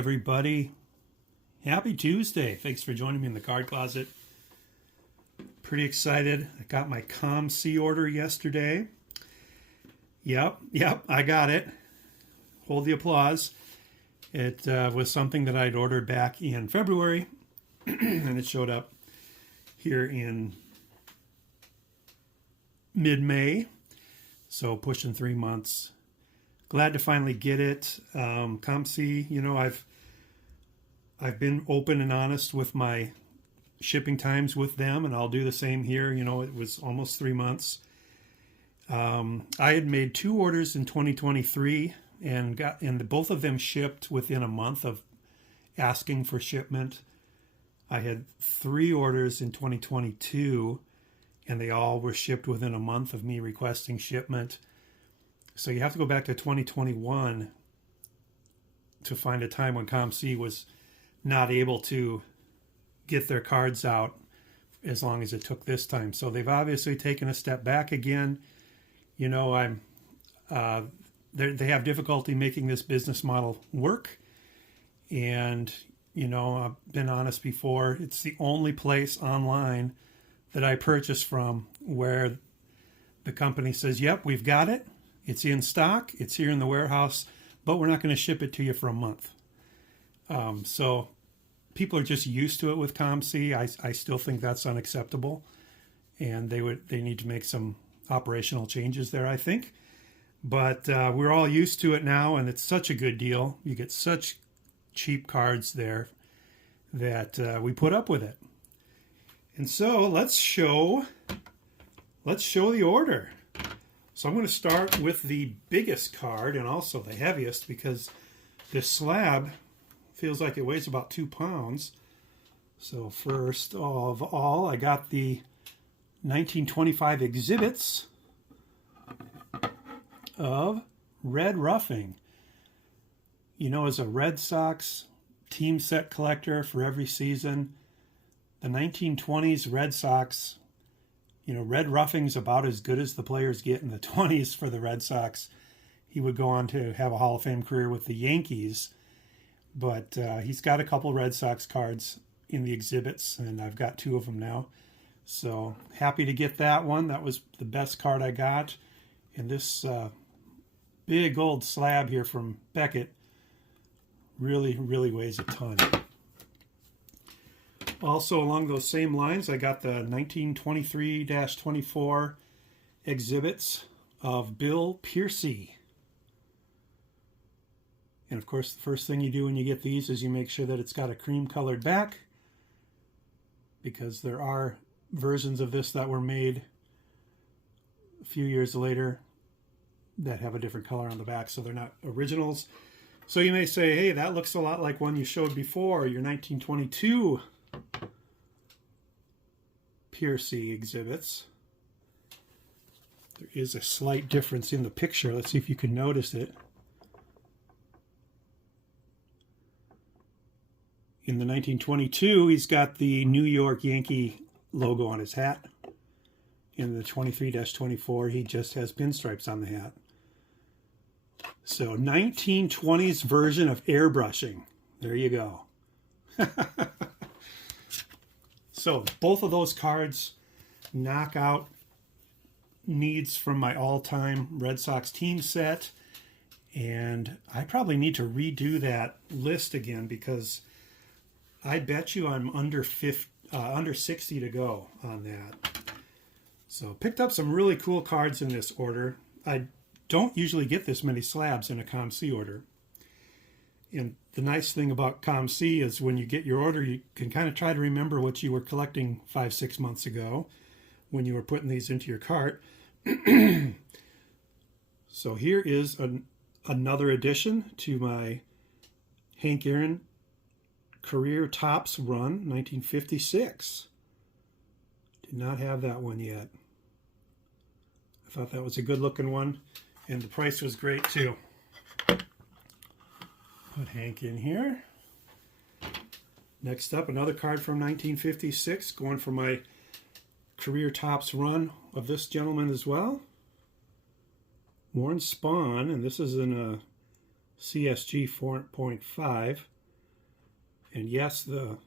everybody. Happy Tuesday. Thanks for joining me in the card closet. Pretty excited. I got my COMC order yesterday. Yep, I got it. Hold the applause. It was something that I'd ordered back in February, and it showed up here in mid-May, so pushing 3 months. Glad to finally get it. COMC, you know, I've been open and honest with my shipping times with them, and I'll do the same here. You know, it was almost 3 months. I had made 2 orders in 2023 and both of them shipped within a month of asking for shipment. I had 3 orders in 2022 and they all were shipped within a month of me requesting shipment. So you have to go back to 2021 to find a time when COMC was not able to get their cards out as long as it took this time. So they've obviously taken a step back again. You know, they have difficulty making this business model work. And, you know, I've been honest before, it's the only place online that I purchase from where the company says, yep, we've got it. It's in stock. It's here in the warehouse, but we're not going to ship it to you for a month. So people are just used to it with COMC. I still think that's unacceptable. And they need to make some operational changes there, I think. But we're all used to it now, and it's such a good deal. You get such cheap cards there that we put up with it. And so let's show the order. So I'm going to start with the biggest card and also the heaviest, because this slab feels like it weighs about 2 pounds. So first of all, I got the 1925 exhibits of red roughing. You know, as a Red Sox team set collector for every season, the 1920s Red Sox, you know, red roughing's about as good as the players get in the 20s for the Red Sox. He would go on to have a Hall of Fame career with the Yankees, but he's got a couple Red Sox cards in the exhibits, and I've got 2 of them now. So happy to get that one. That was the best card I got. And this big old slab here from Beckett really weighs a ton. Also along those same lines, I got the 1923-24 exhibits of Bill Piercy. And of course, the first thing you do when you get these is you make sure that it's got a cream colored back, because there are versions of this that were made a few years later that have a different color on the back, so they're not originals. So you may say, hey, that looks a lot like one you showed before, your 1922 Piercy exhibits. There is a slight difference in the picture. Let's see if you can notice it. In the 1922, he's got the New York Yankee logo on his hat. In the 23-24, he just has pinstripes on the hat. So 1920s version of airbrushing. There you go. So both of those cards knock out needs from my all-time Red Sox team set. And I probably need to redo that list again, because I bet you I'm under 60 to go on that. So picked up some really cool cards in this order. I don't usually get this many slabs in a COMC order. And the nice thing about COMC is when you get your order, you can kind of try to remember what you were collecting 5-6 months ago when you were putting these into your cart. So here is another addition to my Hank Aaron Career Tops run, 1956. Did not have that one yet. I thought that was a good looking one, and the price was great too. Put Hank in here. Next up, another card from 1956, going for my Career Tops run of this gentleman as well. Warren Spahn, and this is in a CSG 4.5. And yes, the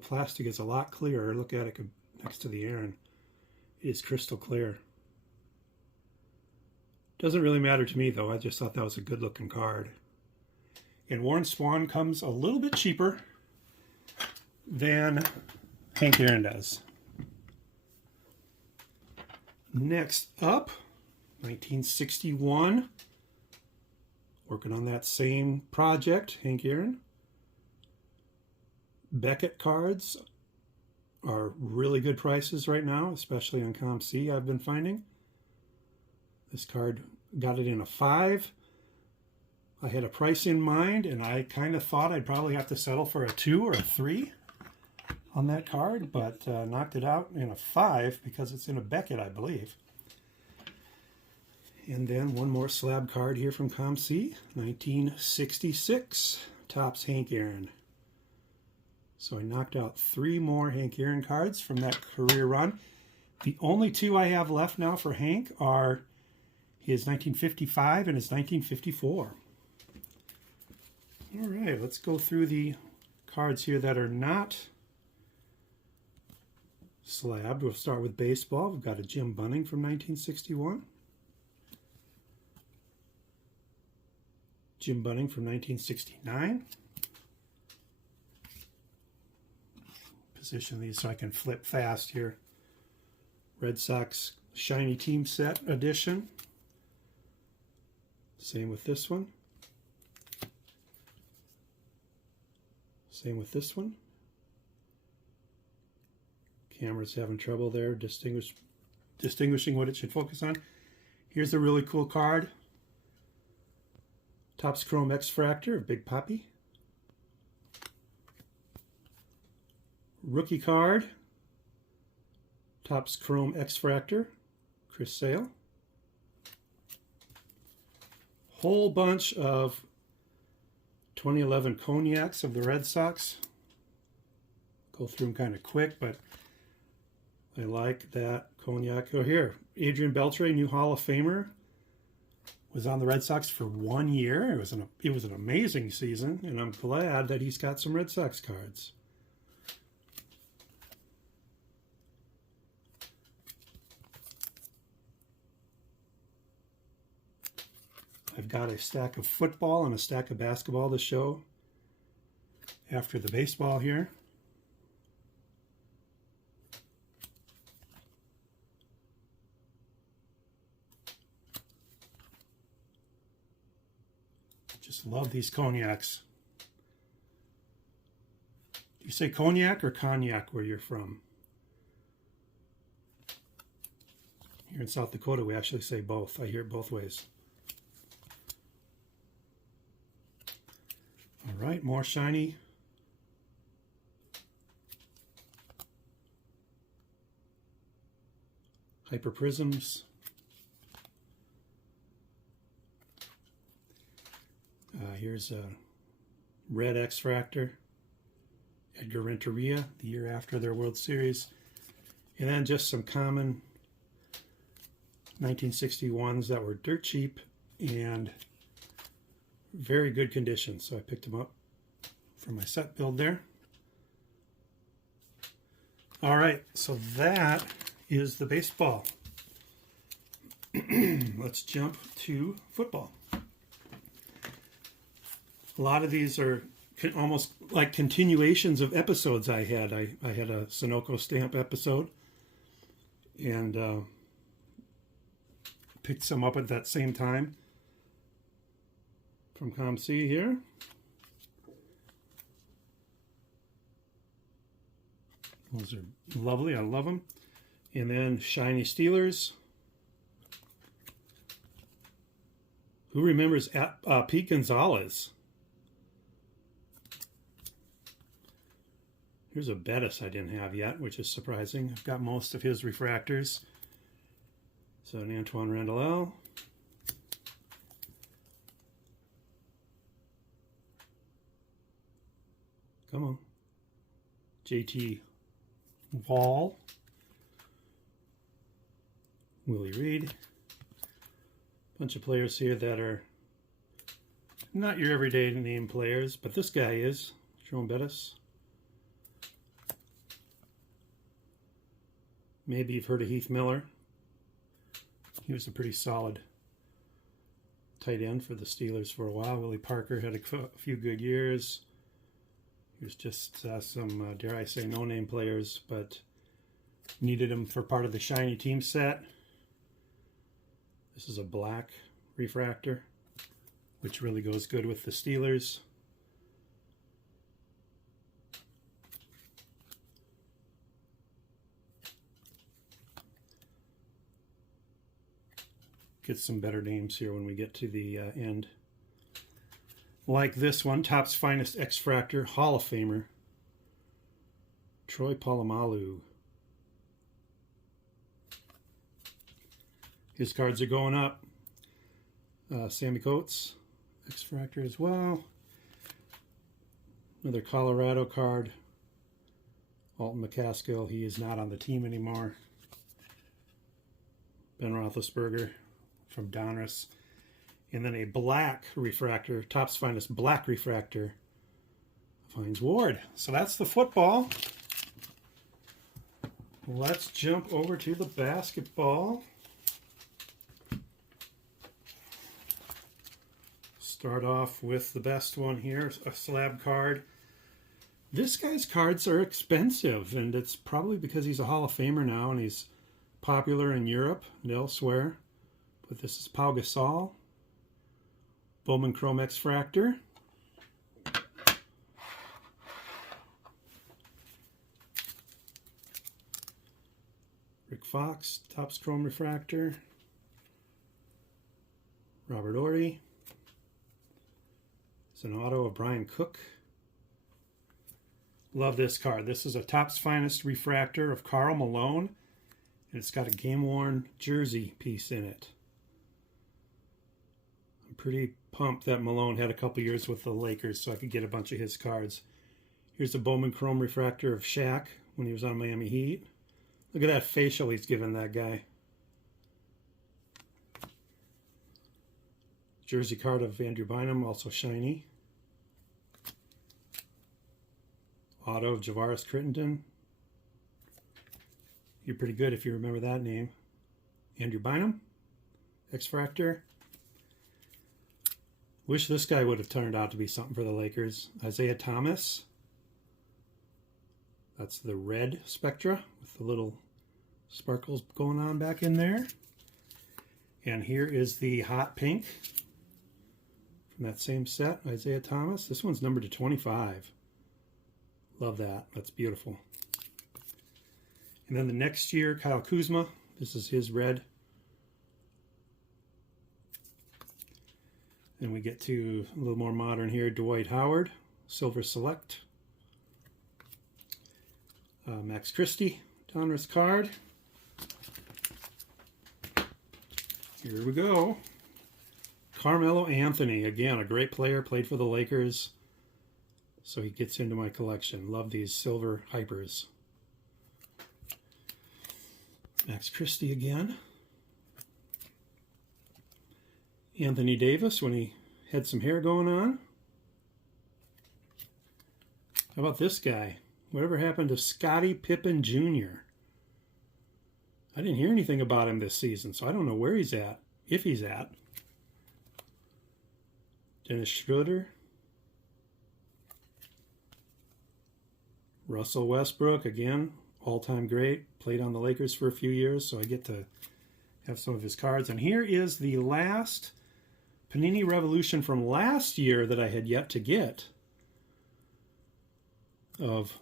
plastic is a lot clearer. Look at it next to the Aaron. It is crystal clear. Doesn't really matter to me though. I just thought that was a good looking card. And Warren Swan comes a little bit cheaper than Hank Aaron does. Next up, 1961. Working on that same project, Hank Aaron. Beckett cards are really good prices right now, especially on COMC, I've been finding. This card, got it in a 5. I had a price in mind, and I kind of thought I'd probably have to settle for a 2 or a 3 on that card, but knocked it out in a 5 because it's in a Beckett, I believe. And then one more slab card here from COMC, 1966, Topps Hank Aaron. So I knocked out 3 more Hank Aaron cards from that career run. The only 2 I have left now for Hank are his 1955 and his 1954. All right, let's go through the cards here that are not slabbed. We'll start with baseball. We've got a Jim Bunning from 1961. Jim Bunning from 1969. Position these so I can flip fast here. Red Sox Shiny Team Set Edition. Same with this one. Same with this one. Camera's having trouble there distinguishing what it should focus on. Here's a really cool card. Topps Chrome X-Fractor of Big Papi. Rookie card. Topps Chrome X-Fractor, Chris Sale. Whole bunch of 2011 Cognacs of the Red Sox. Go through them kind of quick, but I like that Cognac. Oh, here, Adrian Beltre, new Hall of Famer, was on the Red Sox for 1 year. It was an amazing season, and I'm glad that he's got some Red Sox cards. I've got a stack of football and a stack of basketball to show after the baseball here. Just love these Cognacs. Do you say Cognac or Cognac where you're from? Here in South Dakota, we actually say both. I hear it both ways. All right, more shiny. Hyper Prisms. Here's a red X-Fractor. Edgar Renteria, the year after their World Series. And then just some common 1961s that were dirt cheap and very good condition. So I picked them up for my set build there. All right, so that is the baseball. Let's jump to football. A lot of these are almost like continuations of episodes I had. I had a Sunoco stamp episode and picked some up at that same time from COMC here. Those are lovely. I love them. And then shiny Steelers. Who remembers Pete Gonzalez? Here's a Bettis I didn't have yet, which is surprising. I've got most of his refractors. So an Antoine Randall. Come on. JT Wall. Willie Reed. Bunch of players here that are not your everyday name players, but this guy is. Jerome Bettis. Maybe you've heard of Heath Miller. He was a pretty solid tight end for the Steelers for a while. Willie Parker had a few good years. Here's just some, dare I say, no-name players, but needed them for part of the shiny team set. This is a black refractor, which really goes good with the Steelers. Get some better names here when we get to the end. Like this one, Topps Finest X-Fractor, Hall of Famer, Troy Polamalu. His cards are going up. Sammy Coates, X-Fractor as well. Another Colorado card. Alton McCaskill, he is not on the team anymore. Ben Roethlisberger from Donruss. And then a black refractor, Topps Finest black refractor of Hines Ward. So that's the football. Let's jump over to the basketball. Start off with the best one here, a slab card. This guy's cards are expensive, and it's probably because he's a Hall of Famer now and he's popular in Europe and elsewhere. But this is Pau Gasol, Bowman Chrome X-Fractor. Rick Fox, Topps Chrome Refractor. Robert Ory. It's an auto of Brian Cook. Love this card. This is a Topps Finest refractor of Karl Malone, and it's got a game-worn jersey piece in it. I'm pretty pumped that Malone had a couple years with the Lakers so I could get a bunch of his cards. Here's a Bowman Chrome refractor of Shaq when he was on Miami Heat. Look at that facial he's given that guy. Jersey card of Andrew Bynum, also shiny. Auto of Javaris Crittenton. You're pretty good if you remember that name. Andrew Bynum, X-Fractor. Wish this guy would have turned out to be something for the Lakers. Isaiah Thomas. That's the red Spectra with the little sparkles going on back in there. And here is the hot pink from that same set, Isaiah Thomas. This one's numbered to 25. Love that. That's beautiful. And then the next year, Kyle Kuzma. This is his red. And we get to a little more modern here. Dwight Howard, Silver Select. Max Christie, Donruss card. Here we go. Carmelo Anthony, again, a great player, played for the Lakers. So he gets into my collection. Love these silver hypers. Max Christie again. Anthony Davis when he had some hair going on. How about this guy? Whatever happened to Scottie Pippen Jr.? I didn't hear anything about him this season, so I don't know where he's at, if he's at. Dennis Schroeder. Russell Westbrook, again, all-time great. Played on the Lakers for a few years, so I get to have some of his cards. And here is the last Panini Revolution from last year that I had yet to get of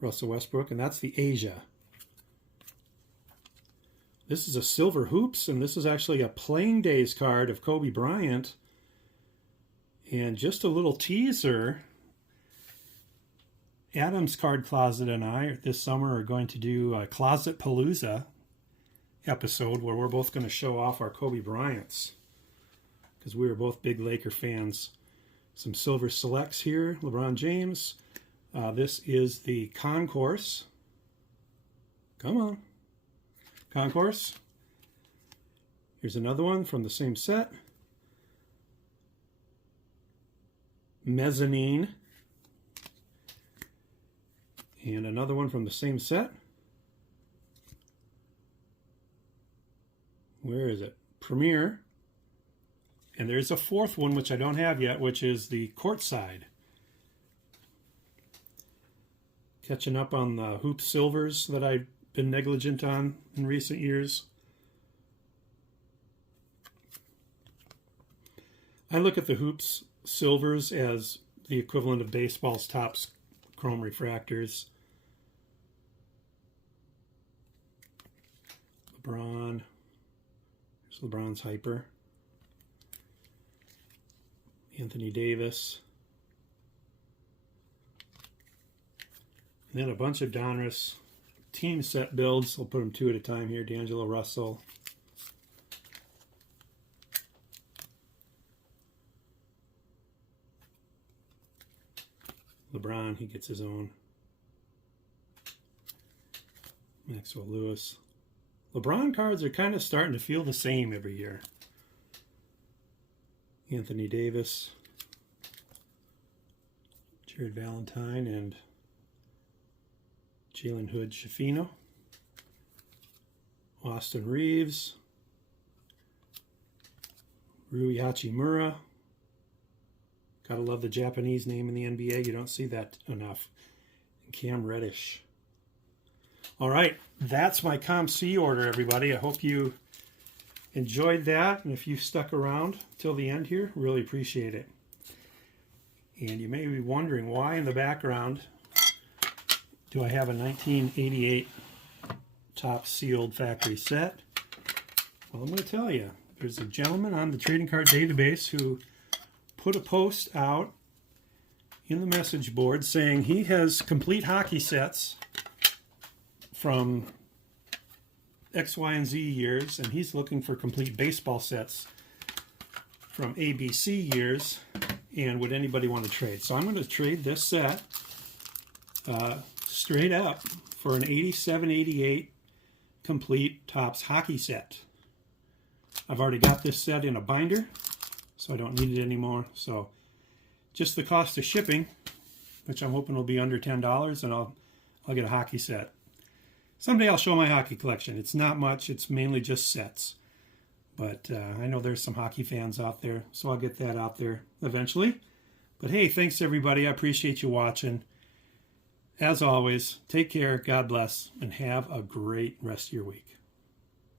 Russell Westbrook, and that's the Asia. This is a silver hoops, and this is actually a playing days card of Kobe Bryant. And just a little teaser, Adam's Card Closet and I this summer are going to do a Closet Palooza episode where we're both going to show off our Kobe Bryants because we were both big Laker fans. Some silver selects here, LeBron James. This is the Concourse. Come on. Concourse. Here's another one from the same set. Mezzanine. And another one from the same set. where is it? Premier. And there's a fourth one, which I don't have yet, which is the courtside. Catching up on the hoop silvers that I've been negligent on in recent years. I look at the hoops silvers as the equivalent of baseball's Topps chrome refractors. LeBron. Here's LeBron's hyper. Anthony Davis. And then a bunch of Donruss team set builds. I'll put them two at a time here. D'Angelo Russell. LeBron, he gets his own. Maxwell Lewis. LeBron cards are kind of starting to feel the same every year. Anthony Davis. Jared Valentine and Jalen Hood-Schifino. Austin Reeves. Rui Hachimura. Gotta love the Japanese name in the NBA. You don't see that enough. And Cam Reddish. All right, that's my COMC order, everybody. I hope you enjoyed that. And if you stuck around till the end here, really appreciate it. And you may be wondering why in the background do I have a 1988 Topps sealed factory set? Well, I'm going to tell you. There's a gentleman on the trading card database who put a post out in the message board saying he has complete hockey sets from X, Y, and Z years, and he's looking for complete baseball sets from ABC years, and would anybody want to trade? So I'm going to trade this set straight up for an 87-88 complete Topps hockey set. I've already got this set in a binder, so I don't need it anymore. So just the cost of shipping, which I'm hoping will be under $10, and I'll get a hockey set. Someday I'll show my hockey collection. It's not much. It's mainly just sets. But I know there's some hockey fans out there, so I'll get that out there eventually. But hey, thanks everybody. I appreciate you watching. As always, take care, God bless, and have a great rest of your week.